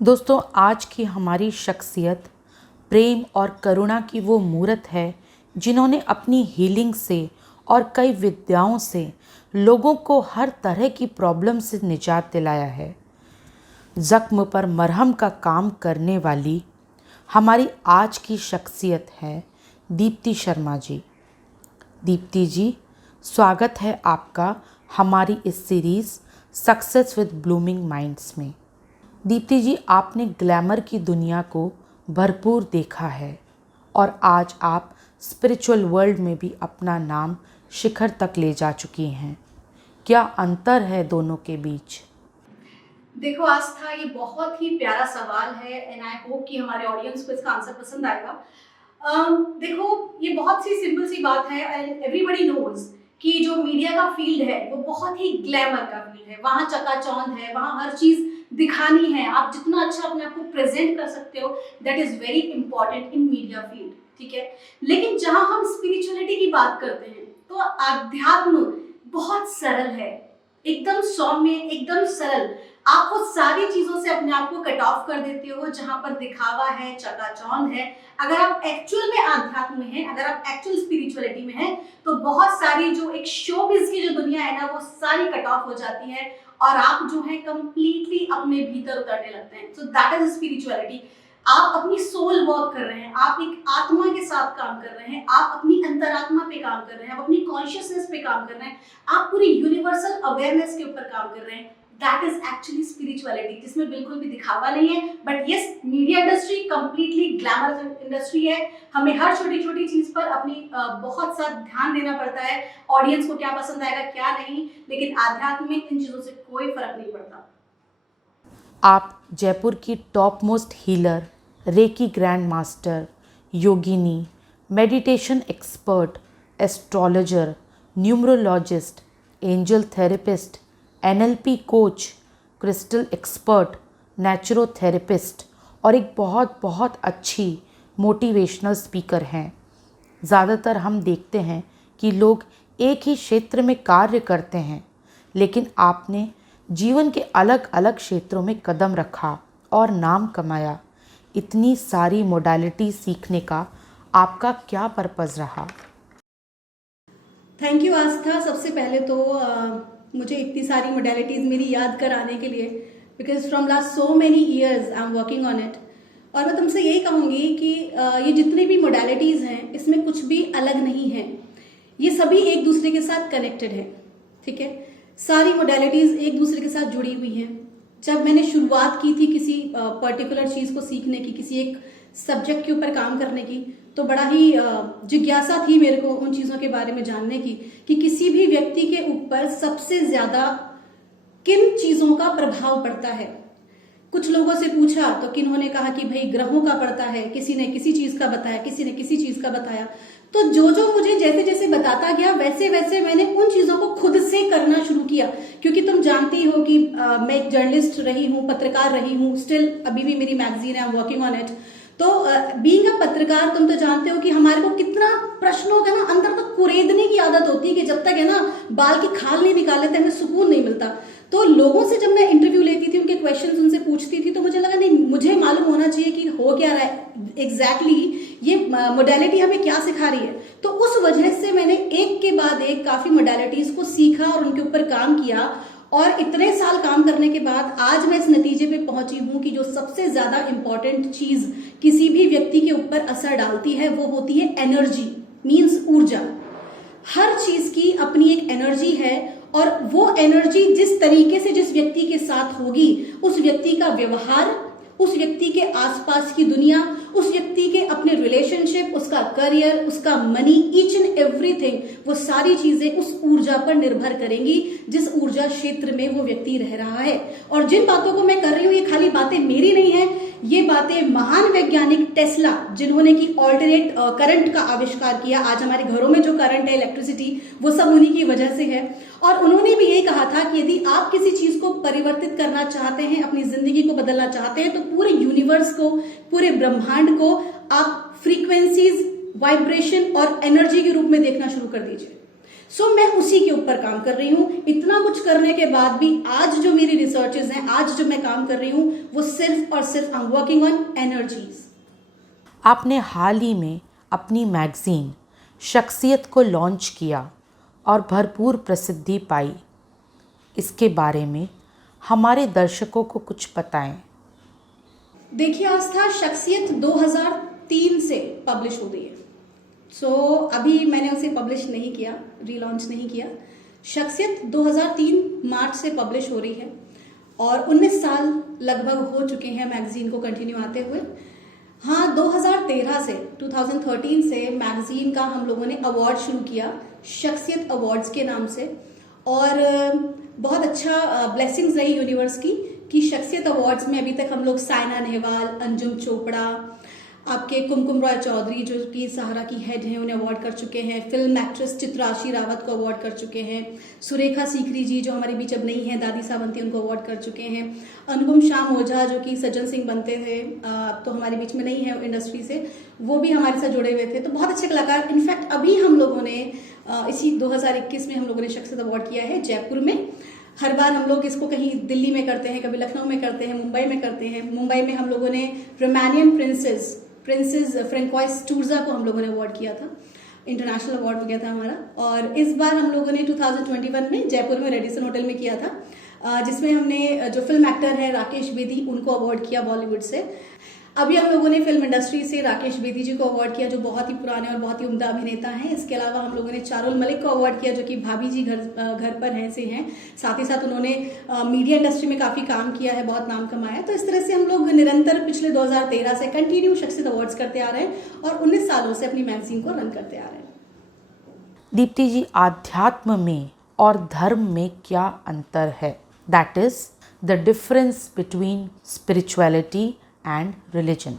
दोस्तों, आज की हमारी शख्सियत प्रेम और करुणा की वो मूरत है जिन्होंने अपनी हीलिंग से और कई विद्याओं से लोगों को हर तरह की प्रॉब्लम से निजात दिलाया है। ज़ख्म पर मरहम का काम करने वाली हमारी आज की शख्सियत है दीप्ति शर्मा जी। दीप्ति जी, स्वागत है आपका हमारी इस series success with blooming minds में। दीप्ति जी, आपने ग्लैमर की दुनिया को भरपूर देखा है और आज आप स्पिरिचुअल वर्ल्ड में भी अपना नाम शिखर तक ले जा चुकी हैं। क्या अंतर है दोनों के बीच? देखो आस्था, ये बहुत ही प्यारा सवाल है एंड आई होप कि हमारे ऑडियंस को इसका आंसर पसंद आएगा। देखो, ये बहुत सी सिंपल सी बात है एंड एवरीबॉडी नोज कि जो मीडिया का फील्ड है वो बहुत ही ग्लैमर का फील्ड है। वहाँ चकाचौंध है, वहाँ हर चीज़ दिखानी है। आप जितना अच्छा अपने आप को प्रेजेंट कर सकते हो, that is very important in media field, ठीक है। लेकिन जहाँ हम स्पिरिचुअलिटी की बात करते हैं तो आध्यात्म बहुत सरल है, एकदम सौम्य, एकदम सरल। आप वो सारी चीजों से अपने आप को कट ऑफ कर देते हो जहां पर दिखावा है, चकाचौंध है। अगर आप एक्चुअल में आध्यात्म में हैं, अगर आप एक्चुअल स्पिरिचुअलिटी में हैं, तो बहुत सारी जो एक शोबिज़ की जो दुनिया है ना, वो सारी कट ऑफ हो जाती है और आप जो है कंप्लीटली अपने भीतर उतरने लगते हैं। So that is spirituality. आप अपनी सोल वर्क कर रहे हैं, आप एक आत्मा के साथ काम कर रहे हैं, आप अपनी अंतरात्मा पे काम कर रहे हैं, आप अपनी कॉन्शियसनेस पे काम कर रहे हैं, आप पूरी यूनिवर्सल अवेयरनेस के ऊपर काम कर रहे हैं। दैट इज एक्चुअली स्पिरिचुअलिटी, जिसमें बिल्कुल भी दिखावा नहीं है। But yes, media industry completely glamorous industry है। हमें हर छोटी छोटी चीज पर अपनी बहुत सा ध्यान देना पड़ता है, ऑडियंस को क्या पसंद आएगा क्या नहीं। लेकिन आध्यात्म में इन चीजों से कोई फर्क नहीं पड़ता। आप जयपुर की top most healer, reiki grand master, योगिनी, meditation expert, astrologer, numerologist, angel therapist, NLP coach, crystal expert, naturotherapist और एक बहुत बहुत अच्छी मोटिवेशनल स्पीकर हैं। ज़्यादातर हम देखते हैं कि लोग एक ही क्षेत्र में कार्य करते हैं, लेकिन आपने जीवन के अलग अलग क्षेत्रों में कदम रखा और नाम कमाया। इतनी सारी मोडालिटी सीखने का आपका क्या पर्पज़ रहा? थैंक यू आस्था। सबसे पहले तो मुझे इतनी सारी मोडालिटीज़ मेरी याद कराने के लिए, because from last so many years I am working on it. और मैं तुमसे यही कहूँगी कि ये जितनी भी मोडालिटीज़ हैं इसमें कुछ भी अलग नहीं है, ये सभी एक दूसरे के साथ कनेक्टेड है, ठीक है। सारी मोडालिटीज़ एक दूसरे के साथ जुड़ी हुई हैं। जब मैंने शुरुआत की थी किसी पर्टिकुलर चीज़ को सीखने की, किसी एक सब्जेक्ट के ऊपर काम करने की, तो बड़ा ही जिज्ञासा थी मेरे को उन चीज़ों के बारे में जानने की कि किसी भी व्यक्ति के ऊपर सबसे ज़्यादा किन चीज़ों का प्रभाव पड़ता है। कुछ लोगों से पूछा तो किन्होंने कहा कि भाई ग्रहों का पड़ता है, किसी ने किसी चीज़ का बताया, किसी ने किसी चीज़ का बताया। तो जो जो मुझे जैसे जैसे बताता गया वैसे वैसे मैंने उन चीज़ों को खुद से करना शुरू किया। क्योंकि तुम जानती हो कि मैं एक जर्नलिस्ट रही हूँ, पत्रकार रही हूँ, स्टिल अभी भी मेरी मैगजीन है, I am working on it. तो बीइंग अ पत्रकार, तुम तो जानते हो कि हमारे को कितना प्रश्नों का ना अंदर तक कुरेदने की आदत होती है कि जब तक है ना बाल की खाल नहीं निकाल लेते हमें सुकून नहीं मिलता। तो लोगों से जब मैं इंटरव्यू लेती थी, उनके क्वेश्चंस उनसे पूछती थी, तो मुझे लगा नहीं, मुझे मालूम होना चाहिए कि हो क्या रहा है एग्जैक्टली, ये मोडालिटी हमें क्या सिखा रही है। तो उस वजह से मैंने एक के बाद एक काफ़ी मोडालिटीज़ को सीखा और उनके ऊपर काम किया। और इतने साल काम करने के बाद आज मैं इस नतीजे पे पहुंची हूं कि जो सबसे ज़्यादा इंपॉर्टेंट चीज़ किसी भी व्यक्ति के ऊपर असर डालती है वो होती है एनर्जी, मीन्स ऊर्जा। हर चीज़ की अपनी एक एनर्जी है और वो एनर्जी जिस तरीके से जिस व्यक्ति के साथ होगी, उस व्यक्ति का व्यवहार, उस व्यक्ति के आसपास की दुनिया, उस व्यक्ति के अपने रिलेशनशिप, उसका करियर, उसका मनी, ईच एंड एवरीथिंग, वो सारी चीजें उस ऊर्जा पर निर्भर करेंगी जिस ऊर्जा क्षेत्र में वो व्यक्ति रह रहा है। और जिन बातों को मैं कर रही हूँ ये खाली बातें मेरी नहीं है, ये बातें महान वैज्ञानिक टेस्ला, जिन्होंने की ऑल्टरनेट करंट का आविष्कार किया, आज हमारे घरों में जो करंट है, इलेक्ट्रिसिटी, वो सब उन्हीं की वजह से है। और उन्होंने भी यही कहा था कि यदि आप किसी चीज को परिवर्तित करना चाहते हैं, अपनी जिंदगी को बदलना चाहते हैं, तो पूरे यूनिवर्स को, पूरे ब्रह्मांड को आप फ्रीक्वेंसीज, वाइब्रेशन और एनर्जी के रूप में देखना शुरू कर दीजिए। सो मैं उसी के ऊपर काम कर रही हूँ। इतना कुछ करने के बाद भी आज जो मेरी रिसर्चेज हैं, आज जो मैं काम कर रही हूँ, वो सिर्फ और सिर्फ I am working on energies. आपने हाल ही में अपनी मैगज़ीन शख्सियत को लॉन्च किया और भरपूर प्रसिद्धि पाई। इसके बारे में हमारे दर्शकों को कुछ बताएं। देखिए आस्था, शख्सियत 2003 से पब्लिश हो गई है। सो अभी मैंने उसे पब्लिश नहीं किया, रीलॉन्च नहीं किया। शख्सियत 2003 मार्च से पब्लिश हो रही है और 19 साल लगभग हो चुके हैं मैगजीन को कंटिन्यू आते हुए। हाँ, 2013 से 2013 से मैगजीन का हम लोगों ने अवार्ड शुरू किया, शख्सियत अवार्ड्स के नाम से। और बहुत अच्छा ब्लेसिंग्स रही यूनिवर्स की कि शख्सियत अवार्ड्स में अभी तक हम लोग साइना नेहवाल, अंजुम चोपड़ा, आपके कुमकुम रॉय चौधरी जो कि सहारा की हेड हैं, उन्हें अवार्ड कर चुके हैं। फिल्म एक्ट्रेस चित्राशी रावत को अवार्ड कर चुके हैं। सुरेखा सीकरी जी जो हमारे बीच अब नहीं है, दादी सावंती, उनको अवार्ड कर चुके हैं। अनुपम श्याम ओझा जो कि सज्जन सिंह बनते थे, अब तो हमारे बीच में नहीं है इंडस्ट्री से, वो भी हमारे साथ जुड़े हुए थे। तो बहुत अच्छे कलाकार। इनफैक्ट अभी हम लोगों ने इसी 2021 में हम लोगों ने शख्सियत अवार्ड किया है जयपुर में। हर बार हम लोग इसको कहीं दिल्ली में करते हैं, कभी लखनऊ में करते हैं, मुंबई में करते हैं। मुंबई में हम लोगों ने रोमानियन प्रिंसेस फ्रेंकॉइस टूर्जा को हम लोगों ने अवार्ड किया था, इंटरनेशनल अवार्ड हो गया था हमारा। और इस बार हम लोगों ने 2021 में जयपुर में रेडिसन होटल में किया था, जिसमें हमने जो फिल्म एक्टर है राकेश बेदी, उनको अवार्ड किया बॉलीवुड से। अभी हम लोगों ने फिल्म इंडस्ट्री से राकेश बेदी जी को अवार्ड किया जो बहुत ही पुराने और बहुत ही उम्दा अभिनेता हैं। इसके अलावा हम लोगों ने चारुल मलिक को अवार्ड किया जो कि भाभी जी घर पर हैं से हैं। साथ ही साथ उन्होंने मीडिया इंडस्ट्री में काफ़ी काम किया है, बहुत नाम कमाया। तो इस तरह से हम लोग निरंतर पिछले 2013 से कंटिन्यू शख्सियत अवार्ड्स करते आ रहे हैं और 19 सालों से अपनी मैगजीन को रन करते आ रहे हैं। दीप्ति जी, आध्यात्म में और धर्म में क्या अंतर है? That is the difference between spirituality and religion.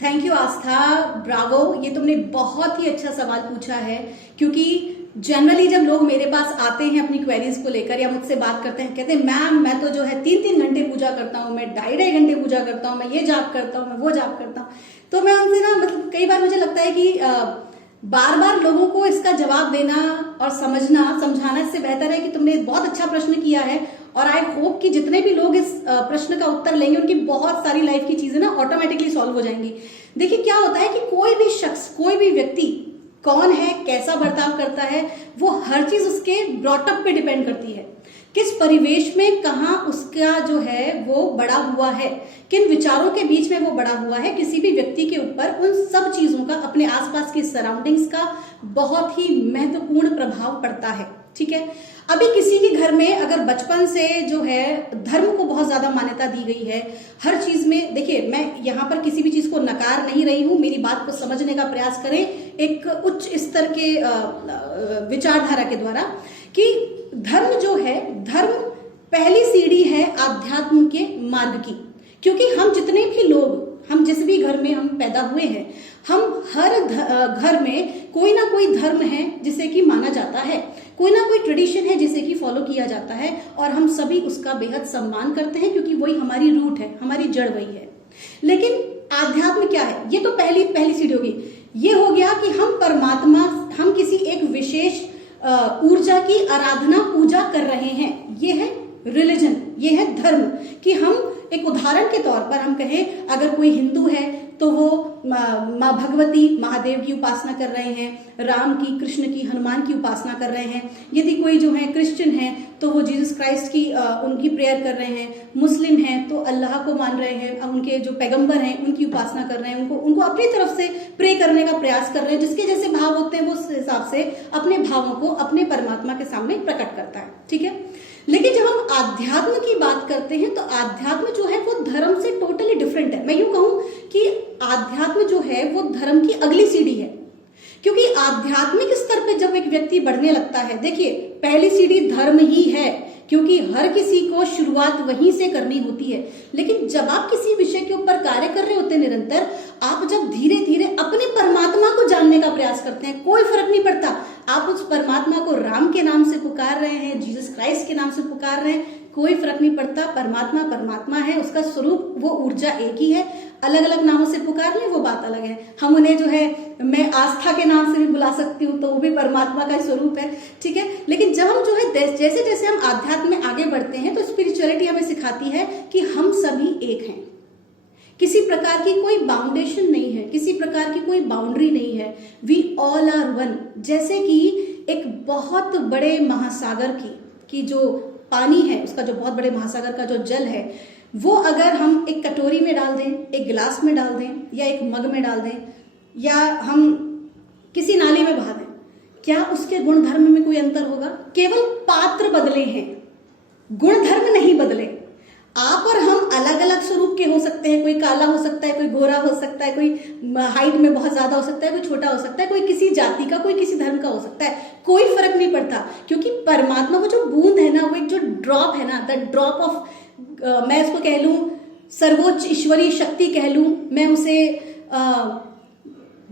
Thank you Aastha, Bravo, ये तुमने बहुत ही अच्छा सवाल पूछा है। क्योंकि जनरली जब लोग मेरे पास आते हैं अपनी क्वेरीज को लेकर या मुझसे बात करते हैं, कहते हैं मैम मैं तो जो है 3-3 घंटे पूजा करता हूँ, मैं 2.5 घंटे पूजा करता हूँ, मैं ये जाप करता हूँ, मैं वो जाप करता हूँ। तो मैं उनसे ना मतलब कई बार मुझे लगता है कि बार बार लोगों को इसका जवाब देना और समझाना इससे बेहतर है कि तुमने बहुत अच्छा प्रश्न किया है। और आई होप कि जितने भी लोग इस प्रश्न का उत्तर लेंगे उनकी बहुत सारी लाइफ की चीजें ना ऑटोमेटिकली सॉल्व हो जाएंगी। देखिए क्या होता है कि कोई भी शख्स, कोई भी व्यक्ति कौन है, कैसा बर्ताव करता है, वो हर चीज उसके ब्रॉटअप पे डिपेंड करती है। किस परिवेश में कहाँ उसका जो है वो बड़ा हुआ है, किन विचारों के बीच में वो बड़ा हुआ है, किसी भी व्यक्ति के ऊपर उन सब चीजों का, अपने आसपास की सराउंडिंग्स का बहुत ही महत्वपूर्ण प्रभाव पड़ता है। ठीक है, अभी किसी के घर में अगर बचपन से जो है धर्म को बहुत ज्यादा मान्यता दी गई है हर चीज में, देखिए मैं यहाँ पर किसी भी चीज को नकार नहीं रही हूँ, मेरी बात को समझने का प्रयास करें एक उच्च स्तर के विचारधारा के द्वारा, कि धर्म जो है, धर्म पहली सीढ़ी है आध्यात्म के मार्ग की। क्योंकि हम जितने भी लोग, हम जिस भी घर में हम पैदा हुए हैं, हम हर घर में कोई ना कोई धर्म है जिसे कि माना जाता है, कोई ना कोई ट्रेडिशन है जिसे कि फॉलो किया जाता है, और हम सभी उसका बेहद सम्मान करते हैं क्योंकि वही हमारी रूट है, हमारी जड़ वही है। लेकिन आध्यात्म क्या है? ये तो पहली सीढ़ी होगी। ये हो गया कि हम परमात्मा, हम किसी एक विशेष ऊर्जा की आराधना पूजा कर रहे हैं। ये है रिलीजन, ये है धर्म। कि हम एक उदाहरण के तौर पर हम कहें, अगर कोई हिंदू है तो वो माँ भगवती, महादेव की उपासना कर रहे हैं, राम की, कृष्ण की, हनुमान की उपासना कर रहे हैं। यदि कोई जो है क्रिश्चियन है तो वो जीसस क्राइस्ट की उनकी प्रेयर कर रहे हैं। मुस्लिम हैं तो अल्लाह को मान रहे हैं, उनके जो पैगंबर हैं उनकी उपासना कर रहे हैं, उनको अपनी तरफ से प्रे करने का प्रयास कर रहे हैं। जिसके जैसे भाव होते हैं वो उस हिसाब से अपने भावों को अपने परमात्मा के सामने प्रकट करता है। ठीक है, लेकिन जब हम आध्यात्म की बात करते हैं तो आध्यात्म जो है वो धर्म से टोटली डिफरेंट है। मैं यूं कहूं कि आध्यात्म जो है वो धर्म की अगली सीढ़ी है। क्योंकि आध्यात्मिक स्तर पे जब एक व्यक्ति बढ़ने लगता है, देखिए पहली सीढ़ी धर्म ही है, क्योंकि हर किसी को शुरुआत वहीं से करनी होती है। लेकिन जब आप किसी विषय के ऊपर कार्य कर रहे होते हैं निरंतर, आप जब धीरे धीरे अपने परमात्मा को जानने का प्रयास करते हैं, कोई फर्क नहीं पड़ता आप उस परमात्मा को राम के नाम से पुकार रहे हैं, जीसस क्राइस्ट के नाम से पुकार रहे हैं, कोई फर्क नहीं पड़ता। परमात्मा परमात्मा है, उसका स्वरूप वो ऊर्जा एक ही है। अलग अलग नामों से पुकार लें वो बात अलग है। हम उन्हें जो है मैं आस्था के नाम से भी बुला सकती हूँ, तो वो भी परमात्मा का स्वरूप है, ठीक है। लेकिन जब हम जो है जैसे जैसे हम आध्यात्म में आगे बढ़ते हैं तो स्पिरिचुअलिटी हमें सिखाती है कि हम सभी एक हैं, किसी प्रकार की कोई बाउंडेशन नहीं है, किसी प्रकार की कोई बाउंड्री नहीं है। We all are one. जैसे कि एक बहुत बड़े महासागर की जो पानी है, उसका जो बहुत बड़े महासागर का जो जल है, वो अगर हम एक कटोरी में डाल दें, एक गिलास में डाल दें, या एक मग में डाल दें, या हम किसी नाली में बहा दें, क्या उसके गुणधर्म में कोई अंतर होगा? केवल पात्र बदले हैं, गुणधर्म नहीं बदले। आप और हम अलग अलग स्वरूप के हो सकते हैं, कोई काला हो सकता है, कोई गोरा हो सकता है, कोई हाइट में बहुत ज्यादा हो सकता है, कोई छोटा हो सकता है, कोई किसी जाति का, कोई किसी धर्म का हो सकता है, कोई फर्क नहीं पड़ता। क्योंकि परमात्मा को जो बूंद है ना, वो एक जो ड्रॉप है ना, द ड्रॉप ऑफ, मैं उसको कह लूं सर्वोच्च ईश्वरीय शक्ति कह लूं, मैं उसे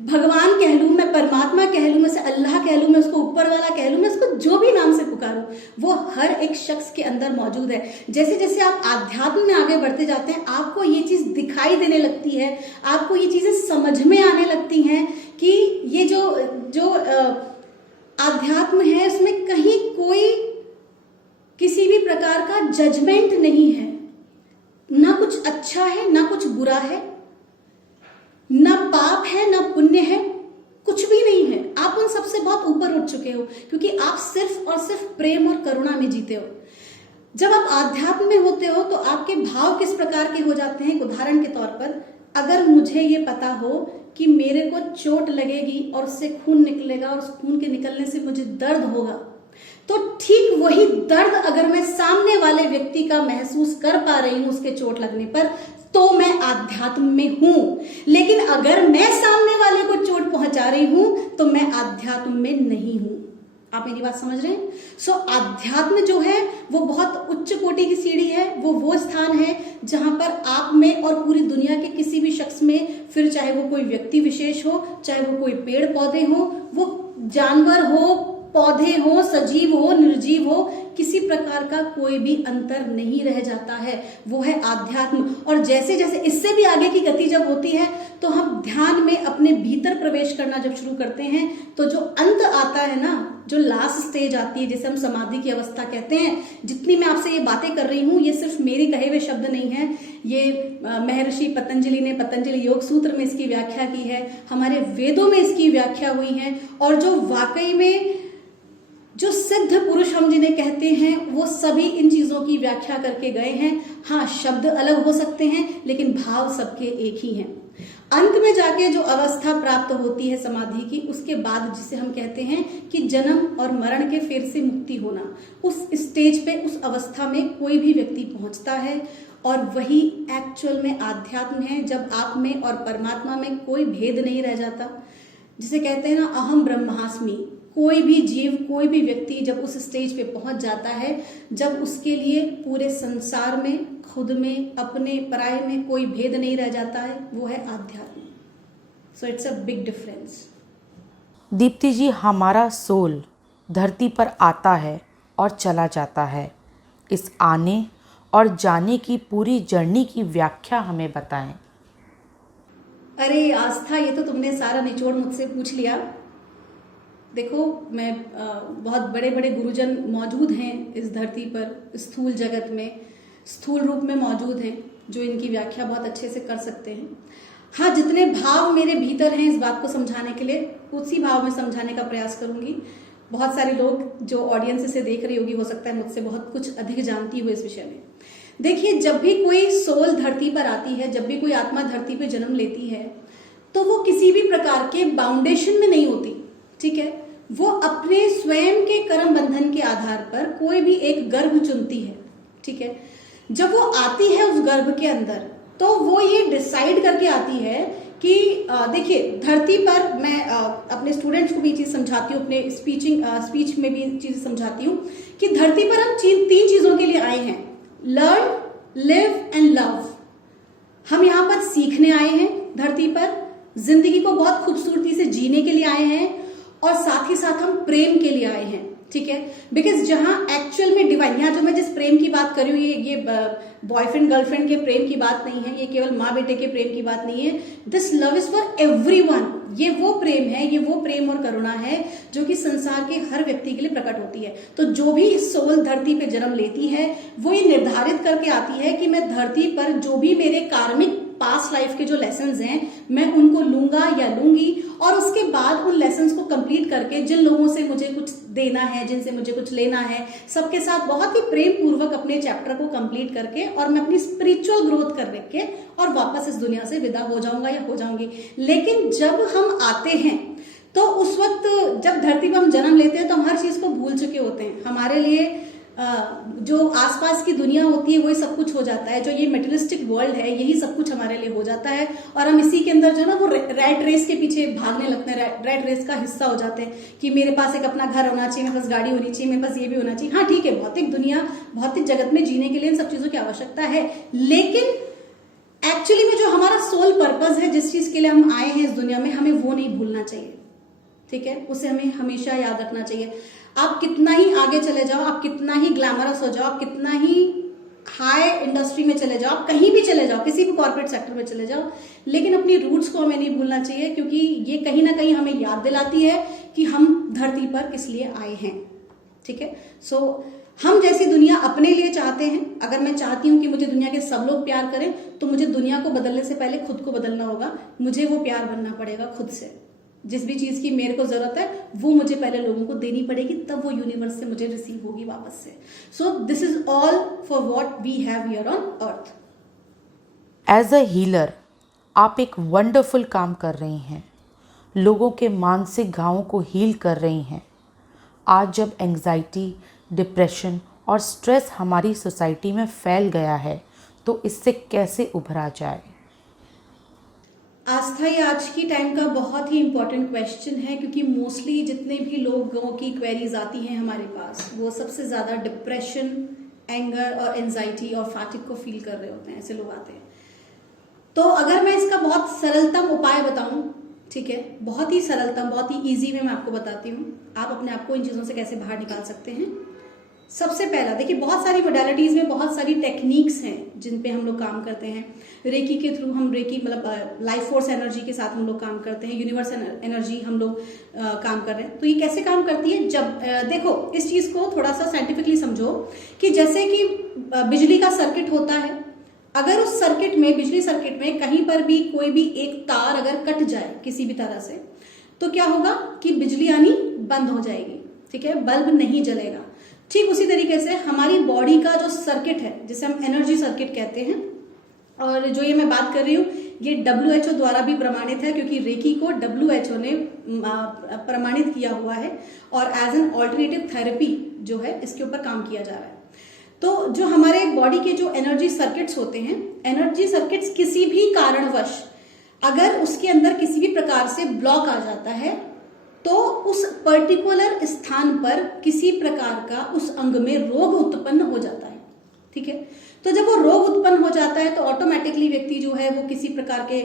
भगवान कह लूं, मैं परमात्मा कह लूं, मैं उसे अल्लाह कह लूं, मैं उसको ऊपर वाला कह लूं, मैं उसको जो भी नाम से पुकारूं, वो हर एक शख्स के अंदर मौजूद है। जैसे जैसे आप आध्यात्म में आगे बढ़ते जाते हैं, आपको ये चीज दिखाई देने लगती है, आपको ये चीजें समझ में आने लगती हैं कि ये जो आध्यात्म है, उसमें कहीं कोई किसी भी प्रकार का जजमेंट नहीं है, ना कुछ अच्छा है ना कुछ बुरा है, ना पाप है ना पुण्य है, कुछ भी नहीं है। आप उन सबसे बहुत ऊपर उठ चुके हो, क्योंकि आप सिर्फ और सिर्फ प्रेम और करुणा में जीते हो। जब आप आध्यात्म में होते हो तो आपके भाव किस प्रकार के हो जाते हैं? उदाहरण के तौर पर, अगर मुझे ये पता हो कि मेरे को चोट लगेगी और उससे खून निकलेगा और उस खून के निकलने से मुझे दर्द होगा, तो ठीक वही दर्द अगर मैं सामने वाले व्यक्ति का महसूस कर पा रही हूं उसके चोट लगने पर, तो मैं आध्यात्म में हूं। लेकिन अगर मैं सामने वाले को चोट पहुंचा रही हूं तो मैं आध्यात्म में नहीं हूं। आप मेरी बात समझ रहे हैं? सो आध्यात्म जो है वो बहुत उच्च कोटि की सीढ़ी है। वो स्थान है जहां पर आप में और पूरी दुनिया के किसी भी शख्स में, फिर चाहे वो कोई व्यक्ति विशेष हो, चाहे वो कोई पेड़ पौधे हो, वो जानवर हो, पौधे हो, सजीव हो, निर्जीव हो, किसी प्रकार का कोई भी अंतर नहीं रह जाता है। वो है आध्यात्म। और जैसे जैसे इससे भी आगे की गति जब होती है तो हम ध्यान में अपने भीतर प्रवेश करना जब शुरू करते हैं, तो जो अंत आता है ना, जो लास्ट स्टेज आती है, जिसे हम समाधि की अवस्था कहते हैं। जितनी मैं आपसे ये बातें कर रही हूं, ये सिर्फ मेरे कहे हुए शब्द नहीं है, ये महर्षि पतंजलि ने पतंजलि योग सूत्र में इसकी व्याख्या की है, हमारे वेदों में इसकी व्याख्या हुई है। और जो वाकई में जो सिद्ध पुरुष हम जिन्हें कहते हैं, वो सभी इन चीजों की व्याख्या करके गए हैं। हाँ, शब्द अलग हो सकते हैं लेकिन भाव सबके एक ही हैं। अंत में जाके जो अवस्था प्राप्त होती है समाधि की, उसके बाद जिसे हम कहते हैं कि जन्म और मरण के फिर से मुक्ति होना, उस स्टेज पे, उस अवस्था में कोई भी व्यक्ति पहुंचता है। और वही एक्चुअल में आध्यात्म है, जब आप में और परमात्मा में कोई भेद नहीं रह जाता। जिसे कहते हैं ना, अहम ब्रह्मास्मि। कोई भी जीव, कोई भी व्यक्ति जब उस स्टेज पे पहुंच जाता है, जब उसके लिए पूरे संसार में, खुद में, अपने पराये में कोई भेद नहीं रह जाता है, वो है आध्यात्म। So it's a big difference. Deepti ji, हमारा सोल धरती पर आता है और चला जाता है। इस आने और जाने की पूरी जर्नी की व्याख्या हमें बताएं। अरे आस्था, ये तो तुमने सारा निचोड़ मुझसे पूछ लिया। देखो, मैं बहुत बड़े बड़े गुरुजन मौजूद हैं इस धरती पर, स्थूल जगत में, स्थूल रूप में मौजूद हैं, जो इनकी व्याख्या बहुत अच्छे से कर सकते हैं। हाँ, जितने भाव मेरे भीतर हैं इस बात को समझाने के लिए, उसी भाव में समझाने का प्रयास करूंगी। बहुत सारे लोग जो ऑडियंस से देख रही होगी, हो सकता है मुझसे बहुत कुछ अधिक जानती हो इस विषय में। देखिए, जब भी कोई सोल धरती पर आती है, जब भी कोई आत्मा धरती पर जन्म लेती है, तो वो किसी भी प्रकार के बाउंडेशन में नहीं होती, ठीक है। वो अपने स्वयं के कर्म बंधन के आधार पर कोई भी एक गर्भ चुनती है, ठीक है। जब वो आती है उस गर्भ के अंदर, तो वो ये डिसाइड करके आती है कि देखिए, धरती पर मैं अपने स्टूडेंट्स को भी चीज समझाती हूँ, अपने स्पीच में भी चीज समझाती हूँ कि धरती पर हम तीन चीजों के लिए आए हैं: लर्न, लिव एंड लव। हम यहाँ पर सीखने आए हैं, धरती पर जिंदगी को बहुत खूबसूरती से जीने के लिए आए हैं, और साथ ही साथ हम प्रेम के लिए आए हैं। ठीक है, बिकॉज जहां एक्चुअल में डिवाइन, यहाँ जो मैं जिस प्रेम की बात कर रही हूँ, ये बॉयफ्रेंड गर्लफ्रेंड के प्रेम की बात नहीं है, ये केवल माँ बेटे के प्रेम की बात नहीं है। This love is for everyone. ये वो प्रेम है, ये वो प्रेम और करुणा है जो कि संसार के हर व्यक्ति के लिए प्रकट होती है। तो जो भी सोल धरती पे जन्म लेती है वो ये निर्धारित करके आती है कि मैं धरती पर जो भी मेरे कार्मिक पास्ट लाइफ के जो लेसन्स हैं मैं उनको लूंगा या लूंगी, और उसके बाद उन लेसन्स को कंप्लीट करके जिन लोगों से मुझे कुछ देना है, जिनसे मुझे कुछ लेना है, सबके साथ बहुत ही प्रेम पूर्वक अपने चैप्टर को कंप्लीट करके और मैं अपनी स्पिरिचुअल ग्रोथ कर के और वापस इस दुनिया से विदा हो जाऊंगा या हो जाऊंगी। लेकिन जब हम आते हैं तो उस वक्त जब धरती पर हम जन्म लेते हैं तो हम हर चीज को भूल चुके होते हैं। हमारे लिए जो आसपास की दुनिया होती है वही सब कुछ हो जाता है, जो ये मेटेरियलिस्टिक वर्ल्ड है यही सब कुछ हमारे लिए हो जाता है, और हम इसी के अंदर जो ना वो रैट रेस के पीछे भागने लगते हैं, रैट रेस का हिस्सा हो जाते हैं कि मेरे पास एक अपना घर होना चाहिए, मेरे पास गाड़ी होनी चाहिए, मेरे पास ये भी होना चाहिए। हाँ ठीक है, भौतिक दुनिया, भौतिक जगत में जीने के लिए इन सब चीजों की आवश्यकता है, लेकिन एक्चुअली में जो हमारा सोल पर्पज है, जिस चीज के लिए हम आए हैं इस दुनिया में, हमें वो नहीं भूलना चाहिए। ठीक है, उसे हमें हमेशा याद रखना चाहिए। आप कितना ही आगे चले जाओ, आप कितना ही ग्लैमरस हो जाओ, आप कितना ही हाई इंडस्ट्री में चले जाओ, आप कहीं भी चले जाओ, किसी भी कॉर्पोरेट सेक्टर में चले जाओ, लेकिन अपनी रूट्स को हमें नहीं भूलना चाहिए, क्योंकि ये कहीं ना कहीं हमें याद दिलाती है कि हम धरती पर किस लिए आए हैं। ठीक है, सो हम जैसी दुनिया अपने लिए चाहते हैं, अगर मैं चाहती हूं कि मुझे दुनिया के सब लोग प्यार करें तो मुझे दुनिया को बदलने से पहले खुद को बदलना होगा। मुझे वो प्यार बनना पड़ेगा खुद से। जिस भी चीज की मेरे को जरूरत है वो मुझे पहले लोगों को देनी पड़ेगी, तब वो यूनिवर्स से मुझे रिसीव होगी वापस से। So this is all for what we have here on earth. As a healer आप एक वंडरफुल काम कर रही हैं, लोगों के मानसिक घावों को हील कर रही हैं। आज जब एंग्जाइटी, डिप्रेशन और स्ट्रेस हमारी सोसाइटी में फैल गया है तो इससे कैसे उभरा जाए? आस्था, ये आज की टाइम का बहुत ही इंपॉर्टेंट क्वेश्चन है, क्योंकि मोस्टली जितने भी लोगों की क्वेरीज आती हैं हमारे पास, वो सबसे ज्यादा डिप्रेशन, एंगर और एंजाइटी और फैटिग को फील कर रहे होते हैं। ऐसे लोग आते हैं। तो अगर मैं इसका बहुत सरलतम उपाय बताऊं, ठीक है, बहुत ही सरलतम, बहुत ही इजी में मैं आपको बताती हूँ आप अपने आप को इन चीजों से कैसे बाहर निकाल सकते हैं। सबसे पहला देखिए, बहुत सारी मोडालिटीज में बहुत सारी टेक्निक्स हैं जिन पे हम लोग काम करते हैं। रेकी के थ्रू हम रेकी मतलब लाइफ फोर्स एनर्जी के साथ हम लोग काम करते हैं, यूनिवर्स एनर्जी हम लोग काम कर रहे हैं। तो ये कैसे काम करती है? जब देखो इस चीज को थोड़ा सा साइंटिफिकली समझो कि जैसे कि बिजली का सर्किट होता है, अगर उस सर्किट में, बिजली सर्किट में कहीं पर भी कोई भी एक तार अगर कट जाए किसी भी तरह से, तो क्या होगा कि बिजली आनी बंद हो जाएगी। ठीक है, बल्ब नहीं जलेगा। ठीक उसी तरीके से हमारी बॉडी का जो सर्किट है, जिसे हम एनर्जी सर्किट कहते हैं, और जो ये मैं बात कर रही हूँ ये WHO द्वारा भी प्रमाणित है, क्योंकि रेकी को WHO ने प्रमाणित किया हुआ है और एज एन ऑल्टरनेटिव थेरेपी जो है इसके ऊपर काम किया जा रहा है। तो जो हमारे बॉडी के जो एनर्जी सर्किट्स होते हैं, एनर्जी सर्किट्स किसी भी कारणवश अगर उसके अंदर किसी भी प्रकार से ब्लॉक आ जाता है तो उस पर्टिकुलर स्थान पर किसी प्रकार का उस अंग में रोग उत्पन्न हो जाता है। ठीक है, तो जब वो रोग उत्पन्न हो जाता है तो ऑटोमेटिकली व्यक्ति जो है वो किसी प्रकार के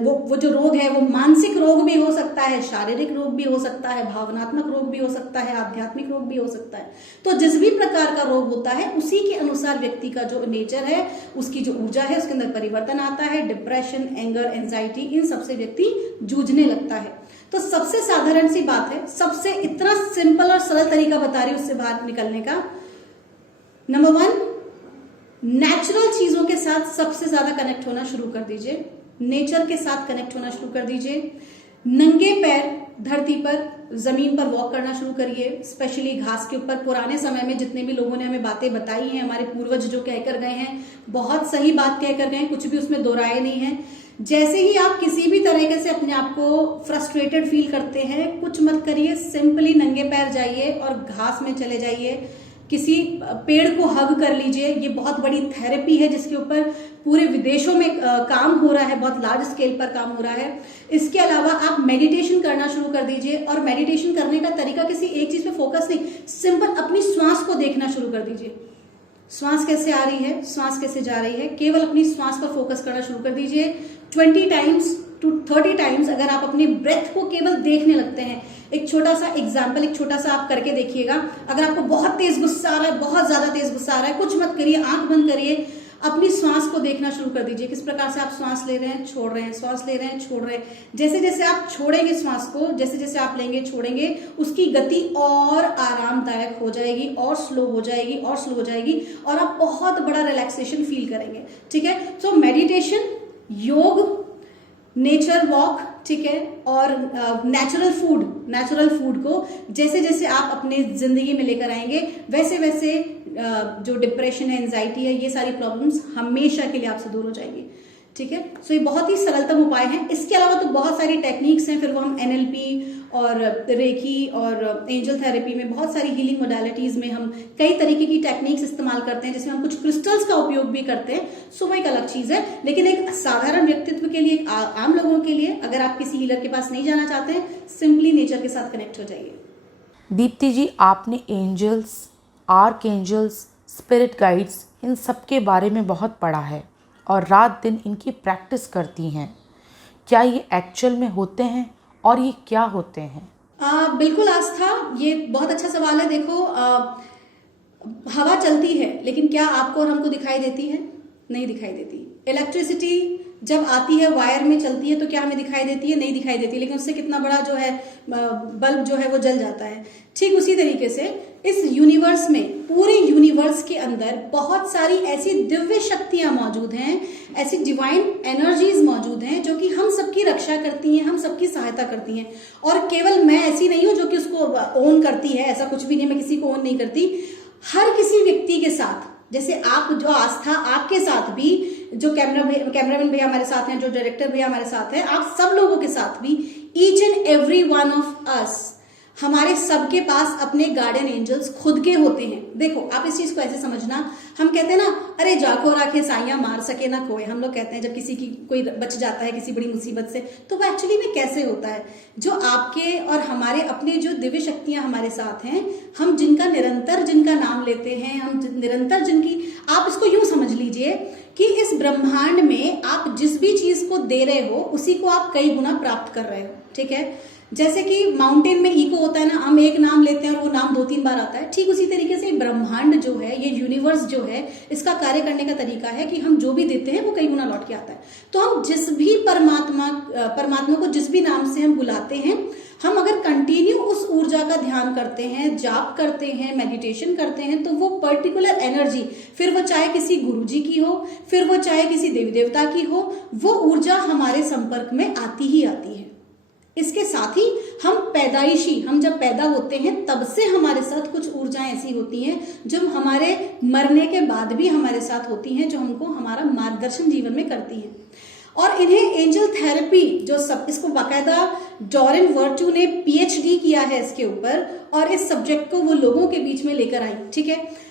वो जो रोग है वो मानसिक रोग भी हो सकता है, शारीरिक रोग भी हो सकता है, भावनात्मक रोग भी हो सकता है, आध्यात्मिक रोग भी हो सकता है। तो जिस भी प्रकार का रोग होता है उसी के अनुसार व्यक्ति का जो नेचर है, उसकी जो ऊर्जा है, उसके अंदर परिवर्तन आता है। डिप्रेशन, एंगर, एंजाइटी, इन सबसे व्यक्ति जूझने लगता है। तो सबसे साधारण सी बात है, सबसे इतना सिंपल और सरल तरीका बता रही हूं उससे बाहर निकलने का। नंबर 1, नेचुरल चीजों के साथ सबसे ज्यादा कनेक्ट होना शुरू कर दीजिए। नेचर के साथ कनेक्ट होना शुरू कर दीजिए। नंगे पैर धरती पर, जमीन पर वॉक करना शुरू करिए, स्पेशली घास के ऊपर। पुराने समय में जितने भी लोगों ने हमें बातें बताई हैं, हमारे पूर्वज जो कहकर गए हैं, बहुत सही बात कहकर गए हैं, कुछ भी उसमें दो राय नहीं है। जैसे ही आप किसी भी तरीके से अपने आप को फ्रस्ट्रेटेड फील करते हैं, कुछ मत करिए, सिंपली नंगे पैर जाइए और घास में चले जाइए, किसी पेड़ को हग कर लीजिए। ये बहुत बड़ी थेरेपी है जिसके ऊपर पूरे विदेशों में काम हो रहा है, बहुत लार्ज स्केल पर काम हो रहा है। इसके अलावा आप मेडिटेशन करना शुरू कर दीजिए, और मेडिटेशन करने का तरीका किसी एक चीज पे फोकस नहीं, सिंपल अपनी श्वास को देखना शुरू कर दीजिए। श्वास कैसे आ रही है, श्वास कैसे जा रही है, केवल अपनी श्वास पर फोकस करना शुरू कर दीजिए। 20 टाइम्स to 30 टाइम्स अगर आप अपनी ब्रेथ को केवल देखने लगते हैं, एक छोटा सा एग्जाम्पल, एक छोटा सा आप करके देखिएगा। अगर आपको बहुत तेज गुस्सा आ रहा है, बहुत ज्यादा तेज गुस्सा आ रहा है, कुछ मत करिए, आंख बंद करिए, अपनी श्वास को देखना शुरू कर दीजिए, किस प्रकार से आप श्वास ले रहे हैं, छोड़ रहे हैं, श्वास ले रहे हैं, छोड़ रहे हैं। जैसे जैसे आप छोड़ेंगे श्वास को, जैसे जैसे आप लेंगे छोड़ेंगे, उसकी गति और आरामदायक हो जाएगी, और स्लो हो जाएगी, और स्लो हो जाएगी, और आप बहुत बड़ा रिलैक्सेशन फील करेंगे। ठीक है, सो मेडिटेशन, योग, नेचर वॉक, ठीक है, और नेचुरल फूड को जैसे जैसे आप अपने जिंदगी में लेकर आएंगे, वैसे वैसे जो डिप्रेशन है, एंजाइटी है, ये सारी प्रॉब्लम्स हमेशा के लिए आपसे दूर हो जाएंगी। ठीक है, सो ये बहुत ही सरलतम उपाय हैं। इसके अलावा तो बहुत सारी टेक्निक्स हैं, फिर वो हम NLP और रेकी और एंजल थेरेपी में, बहुत सारी हीलिंग मोडालिटीज में हम कई तरीके की टेक्निक्स इस्तेमाल करते हैं, जिसमें हम कुछ क्रिस्टल्स का उपयोग भी करते हैं। सो वो एक अलग चीज है, लेकिन एक साधारण व्यक्तित्व के लिए, आम लोगों के लिए, अगर आप किसी हीलर के पास नहीं जाना चाहते हैं, सिंपली नेचर के साथ कनेक्ट हो जाइए। दीप्ति जी, आपने angels, archangels, spirit guides, इन सब के बारे में बहुत पढ़ा है और रात दिन इनकी प्रैक्टिस करती हैं। क्या ये एक्चुअल में होते हैं और ये क्या होते हैं? बिल्कुल आस्था, ये बहुत अच्छा सवाल है। देखो, हवा चलती है, लेकिन क्या आपको और हमको दिखाई देती है? नहीं दिखाई देती। इलेक्ट्रिसिटी जब आती है, वायर में चलती है, तो क्या हमें दिखाई देती है? नहीं दिखाई देती, लेकिन उससे कितना बड़ा जो है बल्ब जो है वो जल जाता है। ठीक उसी तरीके से इस यूनिवर्स में, पूरे यूनिवर्स के अंदर बहुत सारी ऐसी दिव्य शक्तियां मौजूद हैं, ऐसी डिवाइन एनर्जीज मौजूद हैं, जो कि हम सबकी रक्षा करती हैं, हम सबकी सहायता करती हैं। और केवल मैं ऐसी नहीं हूं जो कि उसको ओन करती है, ऐसा कुछ भी नहीं, मैं किसी को ओन नहीं करती। हर किसी व्यक्ति के साथ, जैसे आप जो आस्था, आपके साथ भी, जो कैमरामैन भैया हमारे साथ हैं, जो डायरेक्टर भैया हमारे साथ हैं, आप सब लोगों के साथ भी, each and every one of us, हमारे सबके पास अपने गार्डियन एंजल्स खुद के होते हैं। देखो, आप इस चीज को ऐसे समझना, हम कहते हैं ना, अरे जाको राखे साइया मार सके ना कोई, हम लोग कहते हैं जब किसी की कोई बच जाता है किसी बड़ी मुसीबत से, तो वो एक्चुअली में कैसे होता है? जो आपके और हमारे अपने जो दिव्य शक्तियां हमारे साथ हैं, हम जिनका निरंतर जिनका नाम लेते हैं, हम निरंतर जिनकी, आप इसको यूं समझ लीजिए कि इस ब्रह्मांड में आप जिस भी चीज को दे रहे हो, उसी को आप कई गुना प्राप्त कर रहे हो। ठीक है, जैसे कि माउंटेन में इको होता है ना, हम एक नाम लेते हैं और वो नाम 2-3 बार आता है, ठीक उसी तरीके से ब्रह्मांड जो है, ये यूनिवर्स जो है, इसका कार्य करने का तरीका है कि हम जो भी देते हैं वो कई गुना लौट के आता है। तो हम जिस भी परमात्मा को जिस भी नाम से हम बुलाते हैं, हम अगर कंटिन्यू उस ऊर्जा का ध्यान करते हैं, जाप करते हैं, मेडिटेशन करते हैं, तो वो पर्टिकुलर एनर्जी, फिर वो चाहे किसी गुरुजी की हो, फिर वो चाहे किसी देवी देवता की हो, वो ऊर्जा हमारे संपर्क में आती ही आती है। इसके साथ ही हम जब पैदा होते हैं, तब से हमारे साथ कुछ ऊर्जाएं ऐसी होती हैं जो हमारे मरने के बाद भी हमारे साथ होती हैं, जो हमको हमारा मार्गदर्शन जीवन में करती हैं। और इन्हें एंजल थेरेपी, जो सब, इसको बाकायदा डॉरेन वर्टू ने PhD किया है इसके ऊपर, और इस सब्जेक्ट को वो लोगों के बीच में लेकर आई। ठीक है,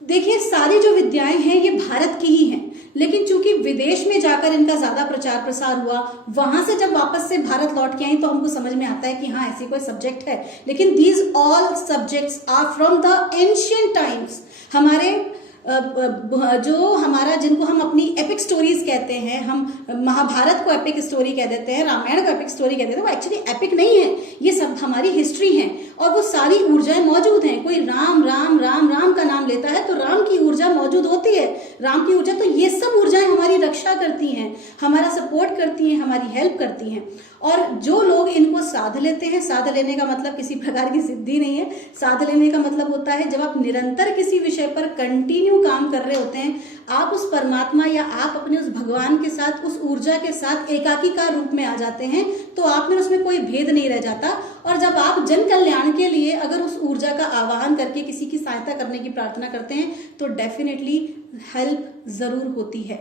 देखिए, सारी जो विद्याएं हैं ये भारत की ही हैं, लेकिन चूंकि विदेश में जाकर इनका ज्यादा प्रचार प्रसार हुआ, वहां से जब वापस से भारत लौट के आई, तो हमको समझ में आता है कि हाँ, ऐसी कोई सब्जेक्ट है। लेकिन these all subjects are from the ancient times. हमारे जो हमारा, जिनको हम अपनी एपिक स्टोरीज कहते हैं, हम महाभारत को एपिक स्टोरी कह देते हैं, रामायण को एपिक स्टोरी कह देते हैं, वो एक्चुअली एपिक नहीं है, ये सब हमारी हिस्ट्री है। और वो सारी ऊर्जाएं मौजूद हैं। कोई राम राम राम राम का नाम लेता है तो राम की ऊर्जा मौजूद होती है, राम की ऊर्जा। तो ये सब ऊर्जाएं हमारी रक्षा करती हैं, हमारा सपोर्ट करती हैं, हमारी हेल्प करती हैं। और जो लोग इनको साध लेते हैं, साध लेने का मतलब किसी प्रकार की सिद्धि नहीं है, साध लेने का मतलब होता है जब आप निरंतर किसी विषय पर कंटिन्यू काम कर रहे होते हैं, आप उस परमात्मा या आप अपने उस भगवान के साथ, उस ऊर्जा के साथ एकाकीकार रूप में आ जाते हैं, तो आप में उसमें कोई भेद नहीं रह जाता। और जब आप जन कल्याण के लिए अगर उस ऊर्जा का आवाहन करके किसी की सहायता करने की प्रार्थना करते हैं, तो डेफिनेटली हेल्प जरूर होती है।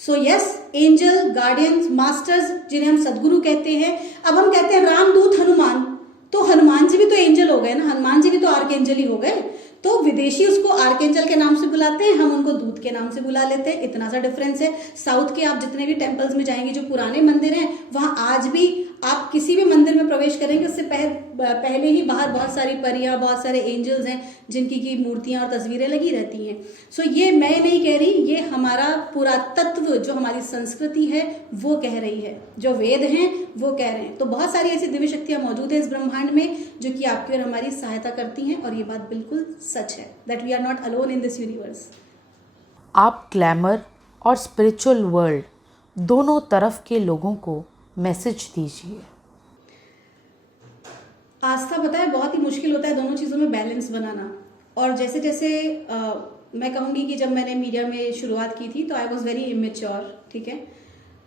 So yes, angel, guardians, masters, जिन्हें हम सदगुरु कहते हैं। अब हम कहते हैं रामदूत हनुमान, तो हनुमान जी भी तो एंजल हो गए ना, हनुमान जी भी तो आर्क एंजल ही हो गए। तो विदेशी उसको आर्क एंजल के नाम से बुलाते हैं, हम उनको दूत के नाम से बुला लेते हैं। इतना सा डिफरेंस है। साउथ के आप जितने भी टेम्पल्स में जाएंगे, जो पुराने मंदिर हैं, वहां आज भी आप किसी भी मंदिर में प्रवेश करेंगे उससे पहले ही बाहर बहुत सारी परियां, बहुत सारे एंजल्स हैं जिनकी की मूर्तियां और तस्वीरें लगी रहती हैं। सो ये मैं नहीं कह रही, ये हमारा पुरातत्व जो हमारी संस्कृति है वो कह रही है, जो वेद हैं वो कह रहे हैं। तो बहुत सारी ऐसी दिव्य शक्तियां मौजूद है इस ब्रह्मांड में जो कि आपकी और हमारी सहायता करती हैं, और ये बात बिल्कुल सच है that we are not alone in this universe. आप ग्लैमर और स्पिरिचुअल वर्ल्ड दोनों तरफ के लोगों को मैसेज दीजिए। आस्था, पता है बहुत ही मुश्किल होता है दोनों चीज़ों में बैलेंस बनाना। और जैसे जैसे मैं कहूँगी कि जब मैंने मीडिया में शुरुआत की थी तो आई वॉज वेरी इमेच्योर, ठीक है।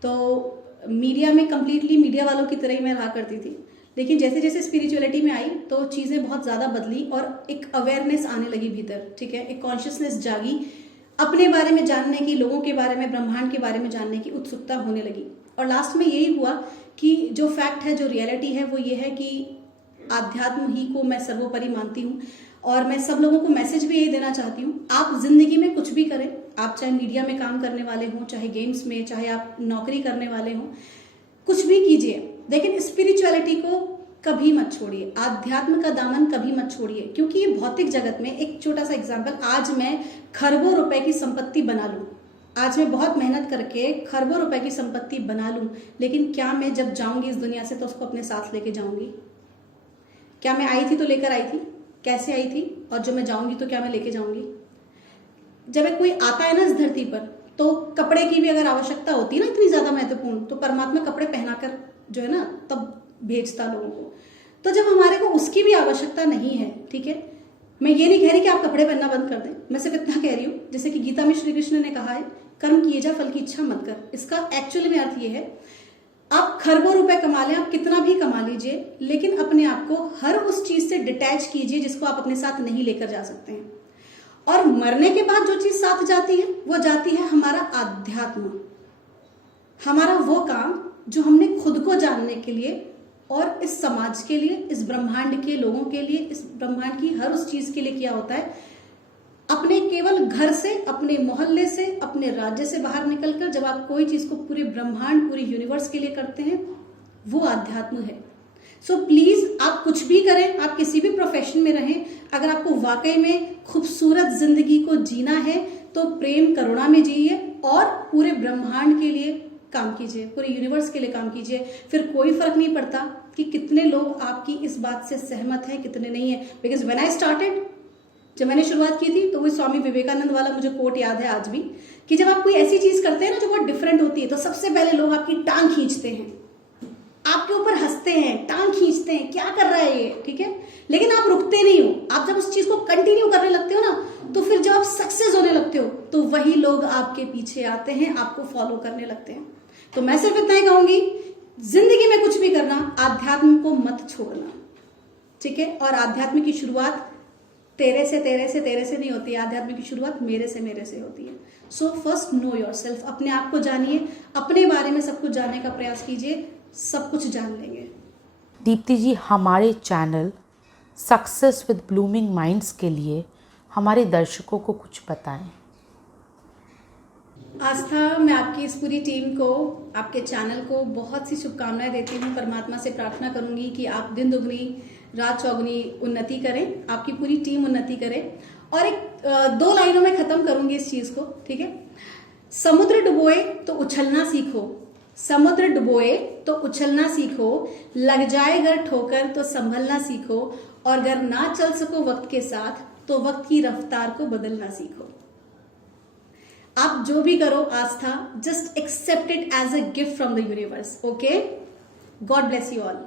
तो मीडिया में कम्प्लीटली मीडिया वालों की तरह ही मैं रहा करती थी, लेकिन जैसे जैसे स्पिरिचुअलिटी में आई तो चीज़ें बहुत ज़्यादा बदली और एक अवेयरनेस आने लगी भीतर, ठीक है। एक कॉन्शियसनेस जागी, अपने बारे में जानने की, लोगों के बारे में, ब्रह्मांड के बारे में जानने की उत्सुकता होने लगी। और लास्ट में यही हुआ कि जो फैक्ट है, जो रियलिटी है वो ये है कि आध्यात्म ही को मैं सर्वोपरि मानती हूँ। और मैं सब लोगों को मैसेज भी यही देना चाहती हूँ, आप जिंदगी में कुछ भी करें, आप चाहे मीडिया में काम करने वाले हों, चाहे गेम्स में, चाहे आप नौकरी करने वाले हों, कुछ भी कीजिए, लेकिन स्पिरिचुअलिटी को कभी मत छोड़िए, आध्यात्म का दामन कभी मत छोड़िए। क्योंकि ये भौतिक जगत में, एक छोटा सा एग्जाम्पल, आज मैं खरबों रुपए की संपत्ति बना लूं, आज मैं बहुत मेहनत करके खरबों रुपए की संपत्ति बना लूं, लेकिन क्या मैं जब जाऊंगी इस दुनिया से तो उसको अपने साथ लेके जाऊंगी? क्या मैं आई थी तो लेकर आई थी? कैसे आई थी? और जो मैं जाऊंगी तो क्या मैं लेके जाऊंगी? जब एक कोई आता है ना इस धरती पर, तो कपड़े की भी अगर आवश्यकता होती है ना इतनी ज्यादा महत्वपूर्ण, तो परमात्मा कपड़े पहनाकर जो है ना तब भेजता लोगों को। तो जब हमारे को उसकी भी आवश्यकता नहीं है, ठीक है, मैं ये नहीं कह रही कि आप कपड़े पहनना बंद कर दें, मैं सिर्फ इतना कह रही हूँ जैसे कि गीता में श्री कृष्ण ने कहा है, कर्म किए जा, फल की इच्छा मत कर। इसका एक्चुअली में अर्थ ये है, आप खरबों रुपए कमा लें, आप कितना भी कमा लीजिए, लेकिन अपने आप को हर उस चीज से डिटैच कीजिए जिसको आप अपने साथ नहीं लेकर जा सकते हैं। और मरने के बाद जो चीज साथ जाती है वो जाती है हमारा आध्यात्म, हमारा वो काम जो हमने खुद को जानने के लिए और इस समाज के लिए, इस ब्रह्मांड के लोगों के लिए, इस ब्रह्मांड की हर उस चीज के लिए किया होता है। अपने केवल घर से, अपने मोहल्ले से, अपने राज्य से बाहर निकलकर जब आप कोई चीज को पूरे ब्रह्मांड, पूरे यूनिवर्स के लिए करते हैं, वो आध्यात्म है। सो प्लीज आप कुछ भी करें, आप किसी भी प्रोफेशन में रहें, अगर आपको वाकई में खूबसूरत जिंदगी को जीना है तो प्रेम करुणा में जिए और पूरे ब्रह्मांड के लिए काम कीजिए, पूरे यूनिवर्स के लिए काम कीजिए। फिर कोई फर्क नहीं पड़ता कि कितने लोग आपकी इस बात से सहमत हैं, कितने नहीं है। बिकॉज व्हेन आई स्टार्टेड, जब मैंने शुरुआत की थी तो वो स्वामी विवेकानंद वाला मुझे कोट याद है आज भी, कि जब आप कोई ऐसी चीज करते हैं ना जो बहुत डिफरेंट होती है, तो सबसे पहले लोग आपकी टांग खींचते हैं, आपके ऊपर हंसते हैं, टांग खींचते हैं, क्या कर रहा है ये, ठीक है। लेकिन आप रुकते नहीं हो, आप जब उस चीज को कंटिन्यू करने लगते हो ना, तो फिर जब आप सक्सेस होने लगते हो तो वही लोग आपके पीछे आते हैं, आपको फॉलो करने लगते हैं। तो मैं सिर्फ इतना ही कहूंगी, जिंदगी में कुछ भी करना, आध्यात्म को मत छोड़ना, ठीक है। और आध्यात्म की शुरुआत तेरे से नहीं होती है, आध्यात्म की शुरुआत मेरे से होती है। सो फर्स्ट नो योरसेल्फ, अपने आप को जानिए, अपने बारे में सब कुछ जानने का प्रयास कीजिए, सब कुछ जान लेंगे। दीप्ति जी, हमारे channel success with blooming minds के लिए हमारे दर्शकों को कुछ बताएं। आस्था, मैं आपकी इस पूरी टीम को, आपके चैनल को बहुत सी शुभकामनाएं देती हूँ। परमात्मा से प्रार्थना करूंगी कि आप दिन दुगनी रात चौगुनी उन्नति करें, आपकी पूरी टीम उन्नति करे। और एक 2 लाइनों में खत्म करूंगी इस चीज को, ठीक है। समुद्र डुबोए तो उछलना सीखो, समुद्र डुबोए तो उछलना सीखो, लग जाए अगर ठोकर तो संभलना सीखो, और अगर ना चल सको वक्त के साथ तो वक्त की रफ्तार को बदलना सीखो। आप जो भी करो आस्था, just accept it as a gift from the universe, okay. God bless you all.